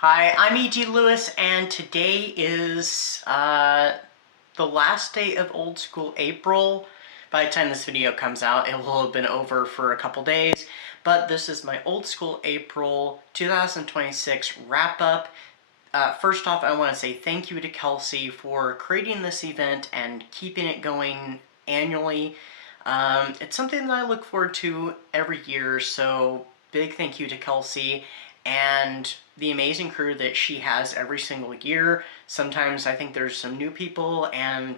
Hi, I'm E.G. Lewis, and today is the last day of Old School April. By the time this video comes out, it will have been over for a couple days, but this is my Old School April 2026 wrap-up. First off, I want to say thank you to Kelsey for creating this event and keeping it going annually. It's something that I look forward to every year, so big thank you to Kelsey and the amazing crew that she has every single year. Sometimes I think there's some new people,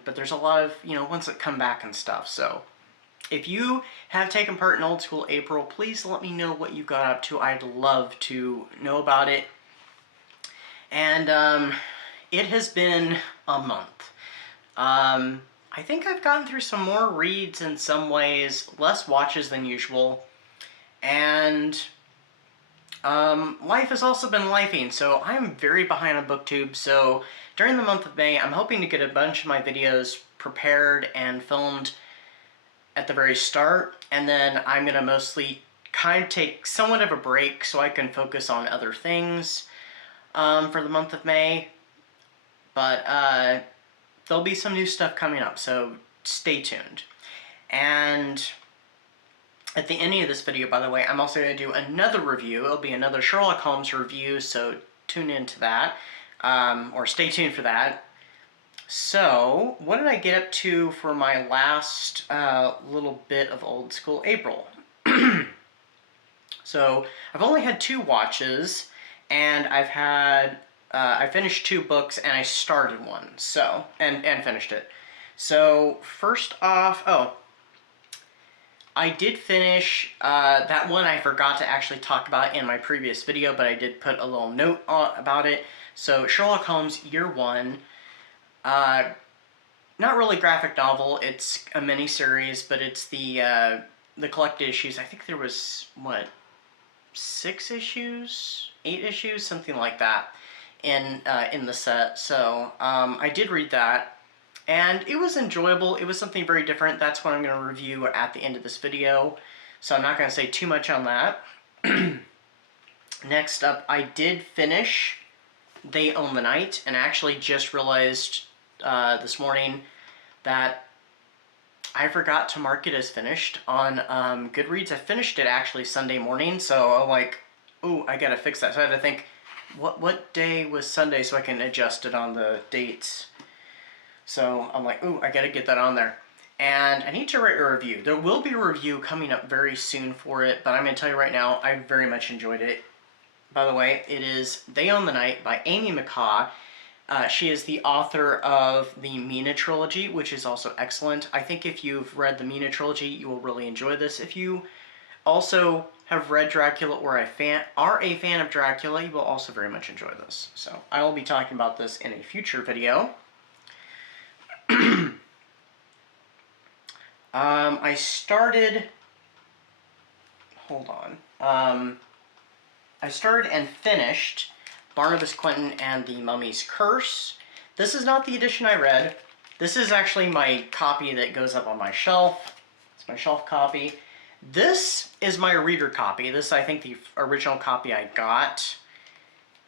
but there's a lot of, ones that come back and stuff. So if you have taken part in Old School April, please let me know what you got up to. I'd love to know about it. And it has been a month. I think I've gotten through some more reads in some ways, less watches than usual, and life has also been lifing, so I'm very behind on BookTube. So during the month of May, I'm hoping to get a bunch of my videos prepared and filmed at the very start, and then I'm going to mostly kind of take somewhat of a break so I can focus on other things for the month of May. But there'll be some new stuff coming up, so stay tuned. And at the end of this video, by the way, I'm also going to do another review. It'll be another Sherlock Holmes review, so tune into that, or stay tuned for that. So, what did I get up to for my last little bit of Old School April? So, I've only had 2 watches, and I finished 2 books, and I started one, so, and finished it. So, first off, I did finish that one I forgot to actually talk about in my previous video, but I did put a little note about it. So, Sherlock Holmes Year 1, not really graphic novel, it's a mini-series, but it's the collected issues. I think there was, 6 issues? 8 issues? Something like that in the set. So, I did read that. And it was enjoyable. It was something very different. That's what I'm going to review at the end of this video. So I'm not going to say too much on that. Next up, I did finish They Own the Night, and I actually just realized this morning that I forgot to mark it as finished on Goodreads. I finished it actually Sunday morning, so I'm like, ooh, I gotta fix that. So I had to think, what day was Sunday so I can adjust it on the dates. So I'm like, ooh, I gotta get that on there. And I need to write a review. There will be a review coming up very soon for it, but I'm gonna tell you right now, I very much enjoyed it. By the way, it is They Own the Night by Amy McCaw. She is the author of the Mina trilogy, which is also excellent. I think if you've read the Mina trilogy, you will really enjoy this. If you also have read Dracula or are a fan of Dracula, you will also very much enjoy this. So I will be talking about this in a future video. I started, hold on, I started and finished Barnabas Quentin and the Mummy's Curse. This is not the edition I read. This is actually my copy that goes up on my shelf. It's my shelf copy. This is my reader copy. This is, I think, the original copy I got.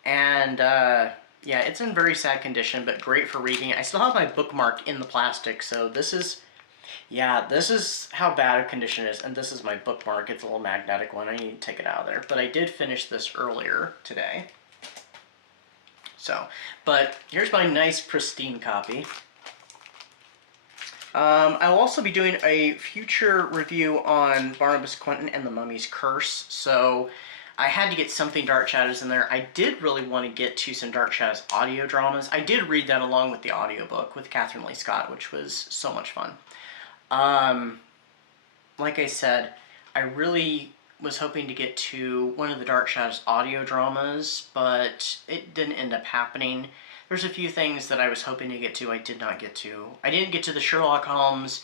And, yeah, it's in very sad condition, but great for reading. I still have my bookmark in the plastic, so this is, yeah, this is how bad a condition it is, and this is my bookmark. It's a little magnetic one. I need to take it out of there. But I did finish this earlier today. So, but here's my nice pristine copy. I'll also be doing a future review on Barnabas Quentin and the Mummy's Curse, so I had to get something Dark Shadows in there. I did really want to get to some Dark Shadows audio dramas. I did read that along with the audiobook with Catherine Lee Scott, which was so much fun. Like I said, I really was hoping to get to one of the Dark Shadows audio dramas, but it didn't end up happening. There's a few things that I was hoping to get to I did not get to. I didn't get to the Sherlock Holmes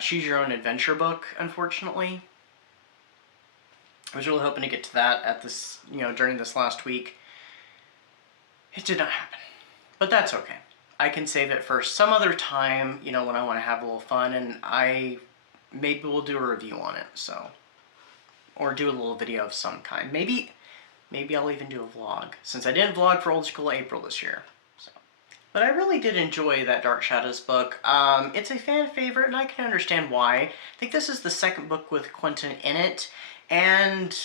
Choose Your Own Adventure book, unfortunately. I was really hoping to get to that at this, during this last week. It did not happen, but that's okay. I can save it for some other time, when I want to have a little fun, and maybe we'll do a review on it, so. Or do a little video of some kind. Maybe Maybe I'll even do a vlog, since I didn't vlog for Old School April this year. So. But I really did enjoy that Dark Shadows book. It's a fan favorite, and I can understand why. I think this is the second book with Quentin in it, and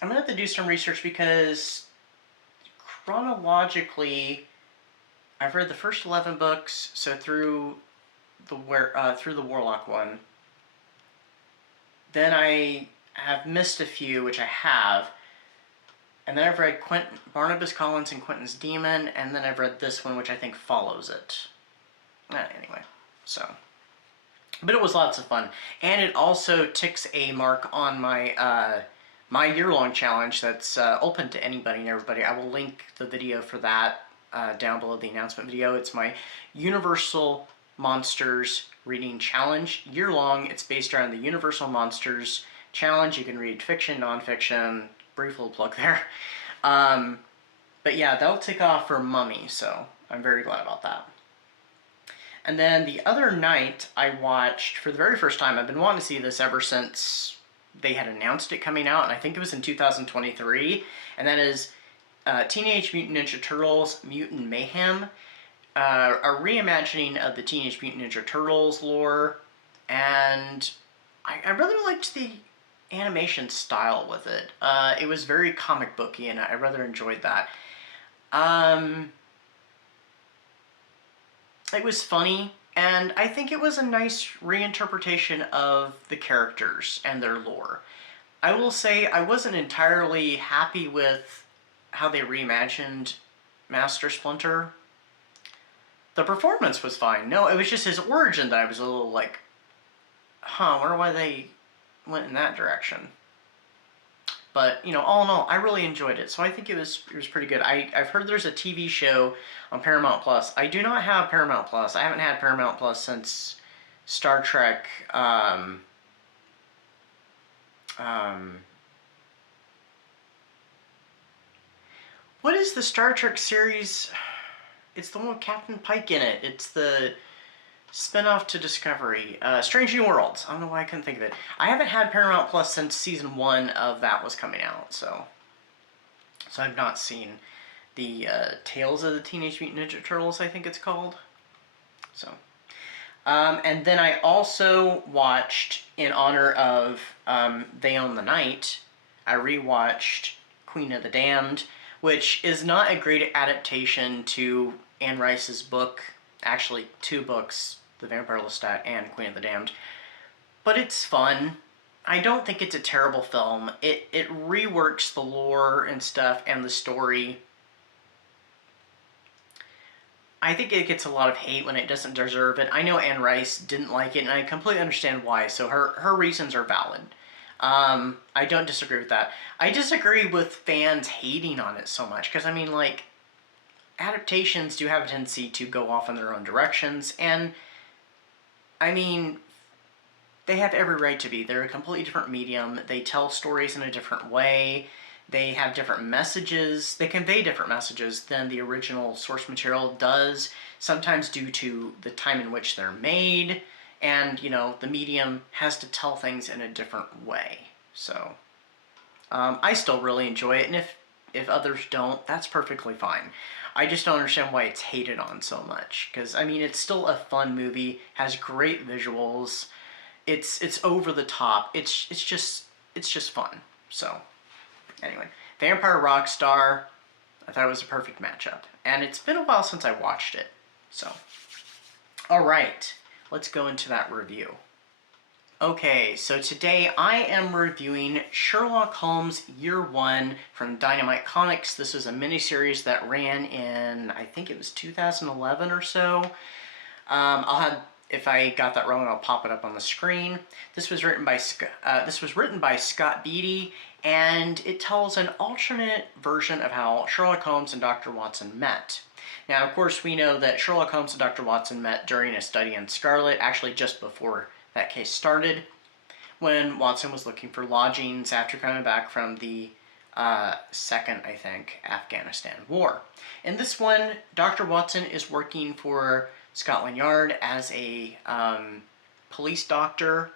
I'm going to have to do some research because chronologically, I've read the first 11 books, so through the Warlock one. Then I have missed a few, which I have. And then I've read Barnabas Collins and Quentin's Demon, and then I've read this one, which I think follows it. Anyway, so. But it was lots of fun. And it also ticks a mark on my my year-long challenge that's open to anybody and everybody. I will link the video for that down below the announcement video. It's my Universal Monsters Reading Challenge. Year-long, it's based around the Universal Monsters Challenge. You can read fiction, nonfiction, brief little plug there. But yeah, that'll take off for Mummy, so I'm very glad about that. And then the other night, I watched, for the very first time, I've been wanting to see this ever since they had announced it coming out, and I think it was in 2023, and that is Teenage Mutant Ninja Turtles Mutant Mayhem, a reimagining of the Teenage Mutant Ninja Turtles lore, and I really liked the animation style with it. It was very comic booky, and I rather enjoyed that. It was funny, and I think it was a nice reinterpretation of the characters and their lore. I will say I wasn't entirely happy with how they reimagined Master Splinter. The performance was fine. No, it was just his origin that I was a little like, I wonder why they went in that direction. But, you know, all in all, I really enjoyed it, so I think it was pretty good. I've heard there's a TV show on Paramount Plus. I do not have Paramount Plus. I haven't had Paramount Plus since Star Trek, what is the Star Trek series? It's the one with Captain Pike in it. It's the spin-off to Discovery. Strange New Worlds. I don't know why I couldn't think of it. I haven't had Paramount Plus since season 1 of that was coming out, so I've not seen the Tales of the Teenage Mutant Ninja Turtles, I think it's called. So, and then I also watched, in honor of They Own the Night, I rewatched Queen of the Damned, which is not a great adaptation to Anne Rice's book. Actually, 2 books, The Vampire Lestat and Queen of the Damned. But it's fun. I don't think it's a terrible film. It reworks the lore and stuff and the story. I think it gets a lot of hate when it doesn't deserve it. I know Anne Rice didn't like it, and I completely understand why, so her reasons are valid. I don't disagree with that. I disagree with fans hating on it so much, because, I mean, like, adaptations do have a tendency to go off in their own directions, and, I mean, they have every right to be. They're a completely different medium. They tell stories in a different way. They have different messages. They convey different messages than the original source material does, sometimes due to the time in which they're made, and, you know, the medium has to tell things in a different way. So, I still really enjoy it, and if others don't, that's perfectly fine. I just don't understand why it's hated on so much, because, I mean, it's still a fun movie, has great visuals, it's over the top, it's just fun. So, anyway, Vampire Rockstar, I thought it was a perfect matchup, and it's been a while since I watched it, so. Alright, let's go into that review. Okay, so today I am reviewing Sherlock Holmes Year 1 from Dynamite Comics. This is a miniseries that ran in, I think it was 2011 or so. I'll have, if I got that wrong, I'll pop it up on the screen. This was written by Scott Beatty, and it tells an alternate version of how Sherlock Holmes and Dr. Watson met. Now, of course, we know that Sherlock Holmes and Dr. Watson met during a study in Scarlet, actually just before that case started, when Watson was looking for lodgings after coming back from the second, I think, Afghanistan war. In this one, Dr. Watson is working for Scotland Yard as a police doctor,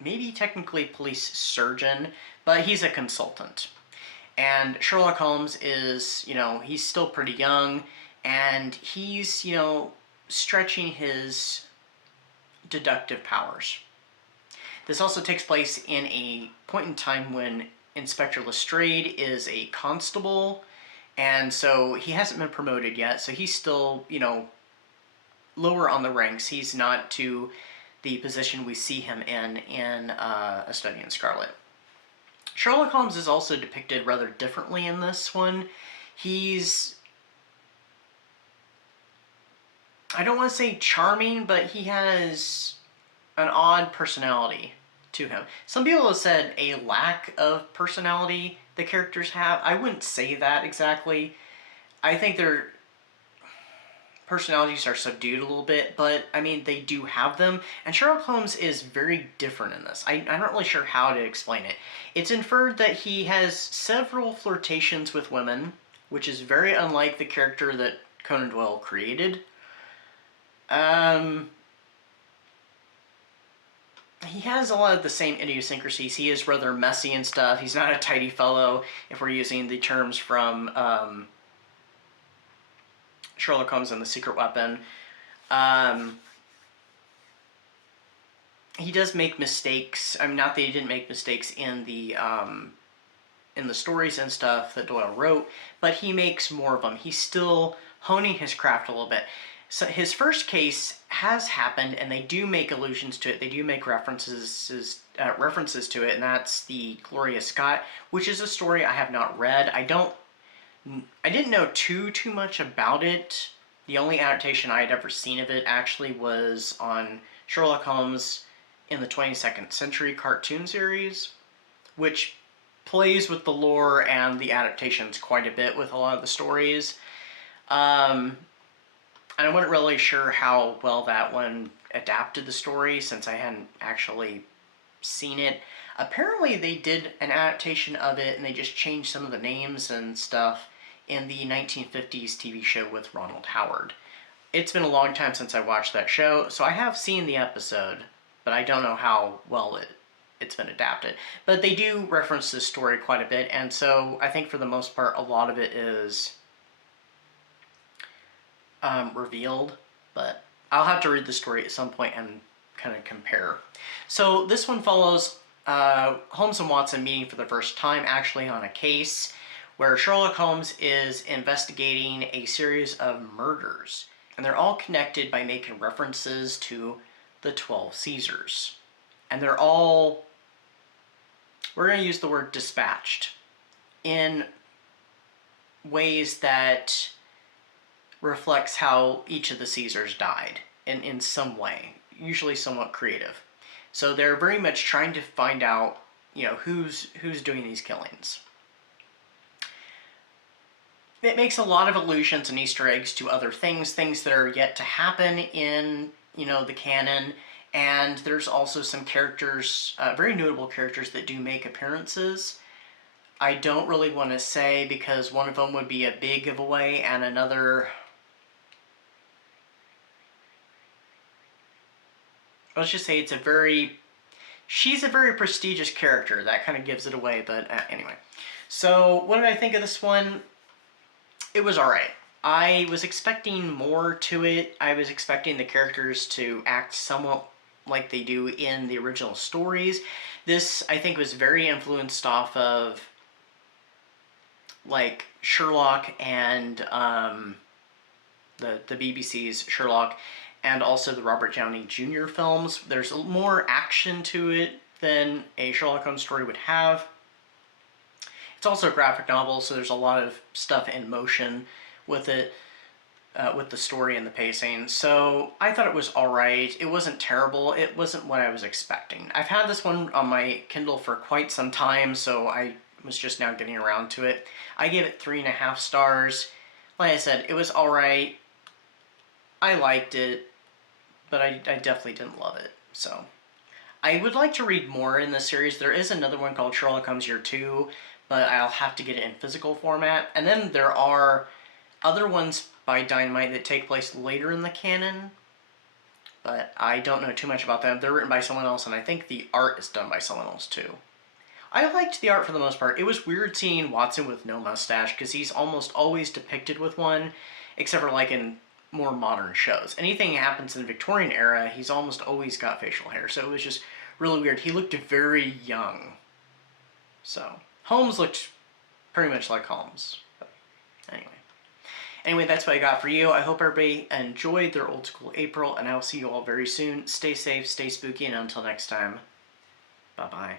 maybe technically police surgeon, but he's a consultant. And Sherlock Holmes is, he's still pretty young, and he's, stretching his deductive powers. This also takes place in a point in time when Inspector Lestrade is a constable, and so he hasn't been promoted yet, so he's still, lower on the ranks. He's not to the position we see him in A Study in Scarlet. Sherlock Holmes is also depicted rather differently in this one. He's, I don't want to say charming, but he has an odd personality to him. Some people have said a lack of personality the characters have. I wouldn't say that exactly. I think their personalities are subdued a little bit, but I mean, they do have them. And Sherlock Holmes is very different in this. I'm not really sure how to explain it. It's inferred that he has several flirtations with women, which is very unlike the character that Conan Doyle created. He has a lot of the same idiosyncrasies. He is rather messy and stuff. He's not a tidy fellow, if we're using the terms from Sherlock Holmes and the Secret Weapon. He does make mistakes. I mean, not that he didn't make mistakes in the stories and stuff that Doyle wrote, but he makes more of them. He's still honing his craft a little bit. So his first case has happened, and they do make allusions to it. They do make references to it, and that's the Gloria Scott, which is a story I have not read. I didn't know too much about it. The only adaptation I had ever seen of it actually was on Sherlock Holmes in the 22nd Century cartoon series, which plays with the lore and the adaptations quite a bit with a lot of the stories. And I wasn't really sure how well that one adapted the story since I hadn't actually seen it. Apparently they did an adaptation of it and they just changed some of the names and stuff in the 1950s TV show with Ronald Howard. It's been a long time since I watched that show, so I have seen the episode, but I don't know how well it's been adapted. But they do reference this story quite a bit, and so I think for the most part a lot of it is revealed, but I'll have to read the story at some point and kind of compare. So this one follows Holmes and Watson meeting for the first time actually on a case where Sherlock Holmes is investigating a series of murders, and they're all connected by making references to the 12 Caesars. And they're all, we're going to use the word dispatched, in ways that reflects how each of the Caesars died in some way, usually somewhat creative. So they're very much trying to find out, who's doing these killings. It makes a lot of allusions and Easter eggs to other things that are yet to happen in, the canon, and there's also some characters, very notable characters that do make appearances. I don't really want to say because one of them would be a big giveaway and another, let's just say she's a very prestigious character. That kind of gives it away, but anyway. So what did I think of this one? It was alright. I was expecting more to it. I was expecting the characters to act somewhat like they do in the original stories. This, I think, was very influenced off of like Sherlock and the BBC's Sherlock, and also the Robert Downey Jr. films. There's more action to it than a Sherlock Holmes story would have. It's also a graphic novel, so there's a lot of stuff in motion with it, with the story and the pacing. So I thought it was alright. It wasn't terrible. It wasn't what I was expecting. I've had this one on my Kindle for quite some time, so I was just now getting around to it. I gave it 3.5 stars. Like I said, it was alright. I liked it, but I definitely didn't love it. So I would like to read more in this series. There is another one called Sherlock Holmes Year 2, but I'll have to get it in physical format. And then there are other ones by Dynamite that take place later in the canon, but I don't know too much about them. They're written by someone else, and I think the art is done by someone else too. I liked the art for the most part. It was weird seeing Watson with no mustache, because he's almost always depicted with one, except for like in more modern shows. Anything that happens in the Victorian era, he's almost always got facial hair, so it was just really weird. He looked very young. So, Holmes looked pretty much like Holmes. But anyway, that's what I got for you. I hope everybody enjoyed their old school April, and I will see you all very soon. Stay safe, stay spooky, and until next time, bye-bye.